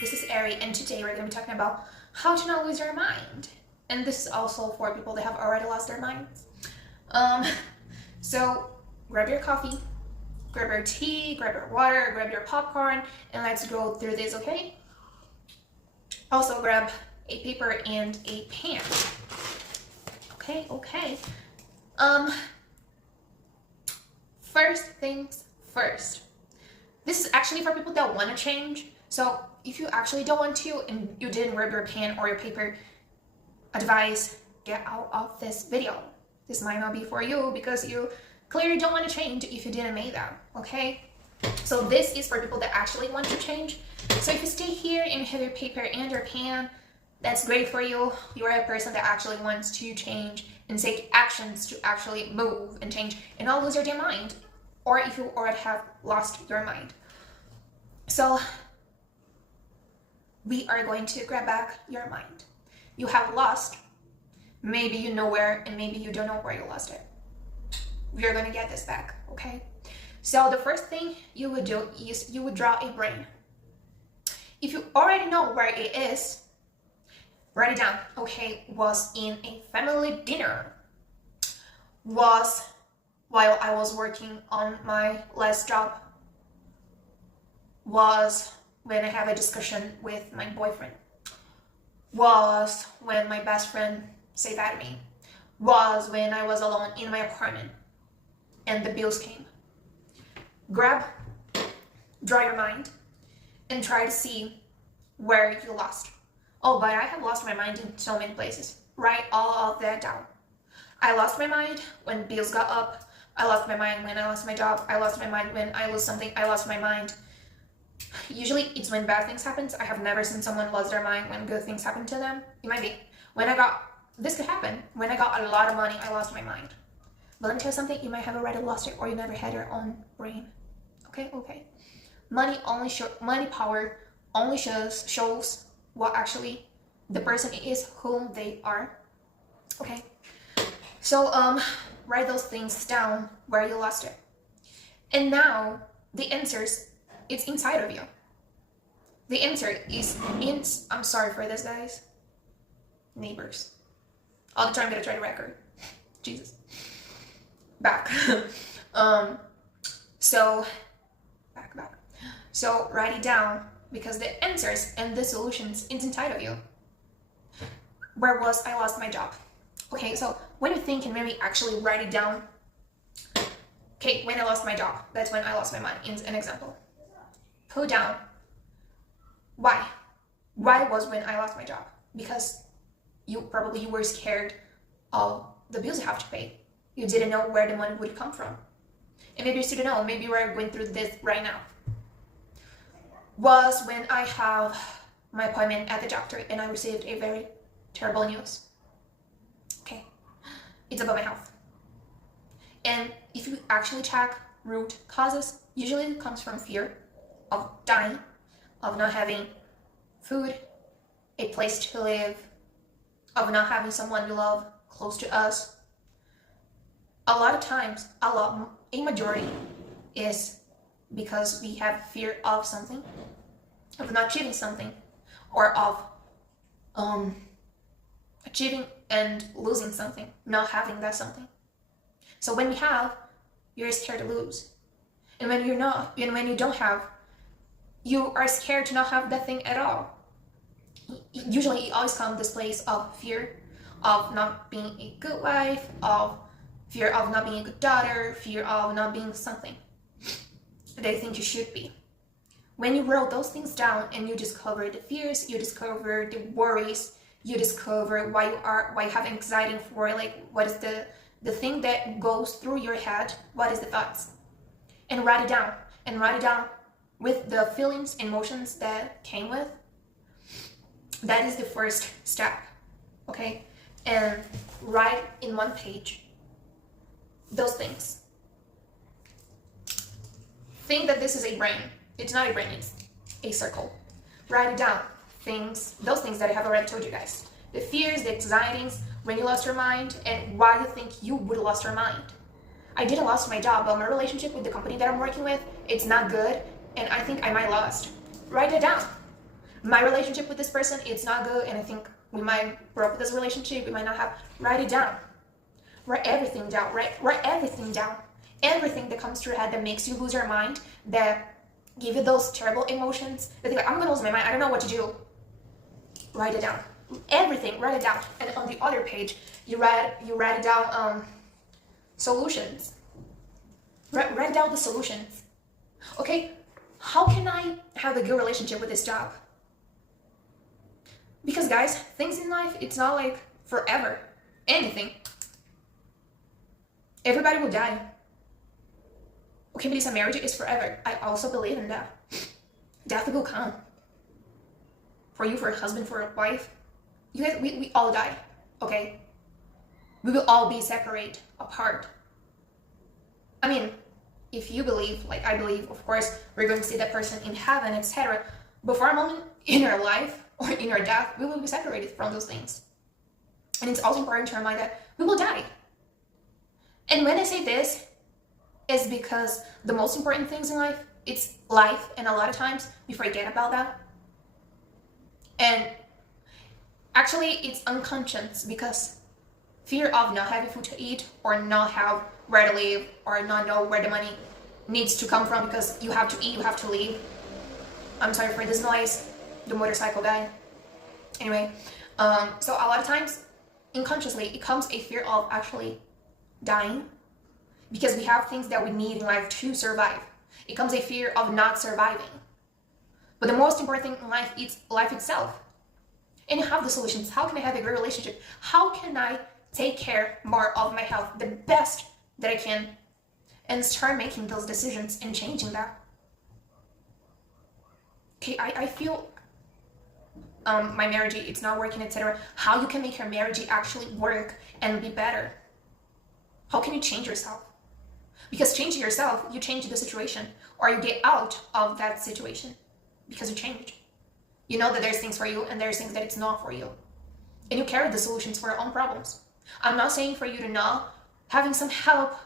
this is Ari, and today we're going to be talking about how to not lose your mind. And this is also for people that have already lost their minds. So grab your coffee, grab your tea, grab your water, grab your popcorn, and let's go through this, okay? Also grab a paper and a pen. Okay. First things first. This is actually for people that want to change. So if you actually don't want to and you didn't grab your pen or your paper, advise, get out of this video. This might not be for you because you clearly don't want to change if you didn't make that, okay? So this is for people that actually want to change. So if you stay here and you have your paper and your pen, that's great for you. You're a person that actually wants to change and take actions to actually move and change and not lose your damn mind. Or if you already have lost your mind. So we are going to grab back your mind. You have lost, maybe you know where and maybe you don't know where you lost it. We are going to get this back, okay? So the first thing you would do is you would draw a brain. If you already know where it is, write it down. Okay, was in a family dinner, was while I was working on my last job, was when I have a discussion with my boyfriend, was when my best friend said that to me, was when I was alone in my apartment and the bills came. Draw your mind and try to see where you lost. Oh, but I have lost my mind in so many places. Write all of that down. I lost my mind when bills got up. I lost my mind when I lost my job. I lost my mind when I lose something. I lost my mind. Usually it's when bad things happen. I have never seen someone lose their mind when good things happen to them. It might be. This could happen. When I got a lot of money, I lost my mind. But let me tell you something, you might have already lost it or you never had your own brain. Okay. Money power only shows what actually the person is, whom they are. Okay. So write those things down where you lost it. And now the answers, it's inside of you. The answer is I'm sorry for this, guys. Neighbors. All the time I'm gonna try to record. Jesus. Back. So back. So write it down because the answers and the solutions is inside of you. Where was I lost my job? Okay, so when you think and maybe actually write it down. Okay, when I lost my job, that's when I lost my mind. In an example. Put down why. Why was when I lost my job? Because you were scared of the bills you have to pay. You didn't know where the money would come from. And maybe you still don't know. Maybe we're going through this right now. Was when I have my appointment at the doctor and I received a very terrible news. Okay, it's about my health. And if you actually check root causes, usually it comes from fear of dying, of not having food, a place to live, of not having someone we love close to us. A lot of times, a majority is because we have fear of something, of not achieving something, or of achieving and losing something, not having that something. So when you're scared to lose. And when you don't have, you are scared to not have that thing at all. Usually it always comes this place of fear of not being a good wife, of fear of not being a good daughter, fear of not being something they think you should be. When you wrote those things down and you discover the fears, you discover the worries, you discover why you have anxiety for, like, what is the thing that goes through your head, what is the thoughts, and write it down with the feelings and emotions that came with. That is the first step, okay? And write in one page those things. Think that this is a brain. It's not a brain, it's a circle. Write it down. Those things that I have already told you guys. The fears, the anxieties, when you lost your mind, and why you think you would have lost your mind. I didn't lost my job, but my relationship with the company that I'm working with, it's not good, and I think I might lost. Write it down. my relationship with this person, it's not good, and I think we might break up this relationship, we might not have. Write it down. Write everything down. Write everything down. Everything that comes to your head that makes you lose your mind, that give you those terrible emotions, that you're like, I'm gonna lose my mind, I don't know what to do. Write it down. Everything, write it down. And on the other page, you write it down solutions. Write down the solutions. Okay, how can I have a good relationship with this job? Because guys, things in life, it's not like forever. Anything. Everybody will die. Okay, but it's a marriage is forever. I also believe in that. Death will come. For you, for a husband, for a wife. You guys, we all die. Okay? We will all be separate, apart. I mean, if you believe, like I believe, of course, we're going to see that person in heaven, etc. But for a moment in our life or in our death, we will be separated from those things. And it's also important to remind that we will die. And when I say this, is because the most important things in life, it's life, and a lot of times we forget about that. And actually, it's unconscious because fear of not having food to eat, or not have where to live, or not know where the money needs to come from because you have to eat, you have to leave. I'm sorry for this noise, the motorcycle guy. Anyway, so a lot of times, unconsciously, it comes a fear of actually dying because we have things that we need in life to survive. It comes a fear of not surviving. But the most important thing in life is life itself. And you have the solutions. How can I have a great relationship? How can I take care more of my health, the best that I can, and start making those decisions and changing that? Okay, I feel my marriage, it's not working, etc. How you can make your marriage actually work and be better? How can you change yourself? Because changing yourself, you change the situation, or you get out of that situation because you changed. You know that there's things for you and there's things that it's not for you. And you carry the solutions for your own problems. I'm not saying for you to not having some help.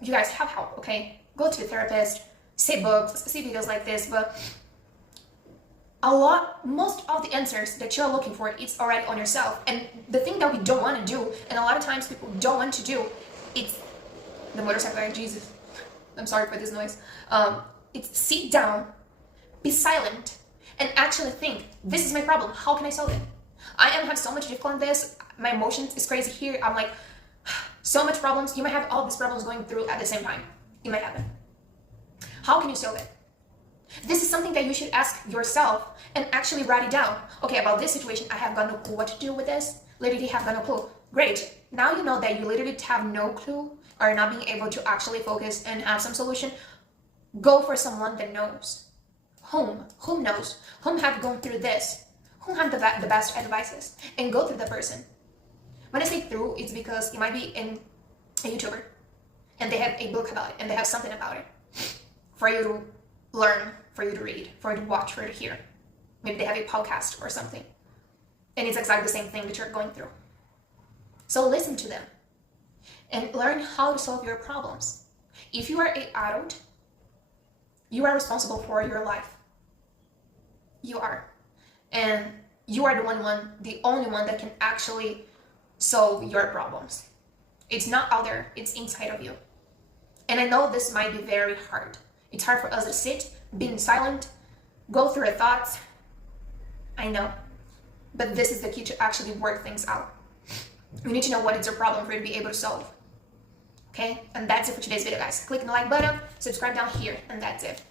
You guys have help, okay? Go to a therapist, see books, see videos like this, but most of the answers that you're looking for, it's already on yourself. And the thing that we don't want to do, and a lot of times people don't want to do, it's the motorcycle guy, Jesus. I'm sorry for this noise. It's sit down, be silent, and actually think, this is my problem. How can I solve it? I am have so much difficulty in this. My emotions is crazy here. I'm like, so much problems. You might have all these problems going through at the same time. It might happen. How can you solve it? This is something that you should ask yourself and actually write it down. Okay, about this situation, I have got no clue what to do with this. Literally have got no clue. Great. Now you know that you literally have no clue or not being able to actually focus and have some solution. Go for someone that knows. Whom knows? Whom have gone through this? Whom have the best advices? And go through the person. When I say through, it's because it might be in a YouTuber and they have a book about it and they have something about it for you to learn, for you to read, for you to watch, for you to hear. Maybe they have a podcast or something. And it's exactly the same thing that you're going through. So listen to them and learn how to solve your problems. If you are an adult, you are responsible for your life. You are. And you are the only one that can actually solve your problems. It's not out there, it's inside of you. And I know this might be very hard. It's hard for us to sit, be silent, go through our thoughts. I know. But this is the key to actually work things out. You need to know what is your problem for you to be able to solve. Okay? And that's it for today's video, guys. Click the like button, subscribe down here, and that's it.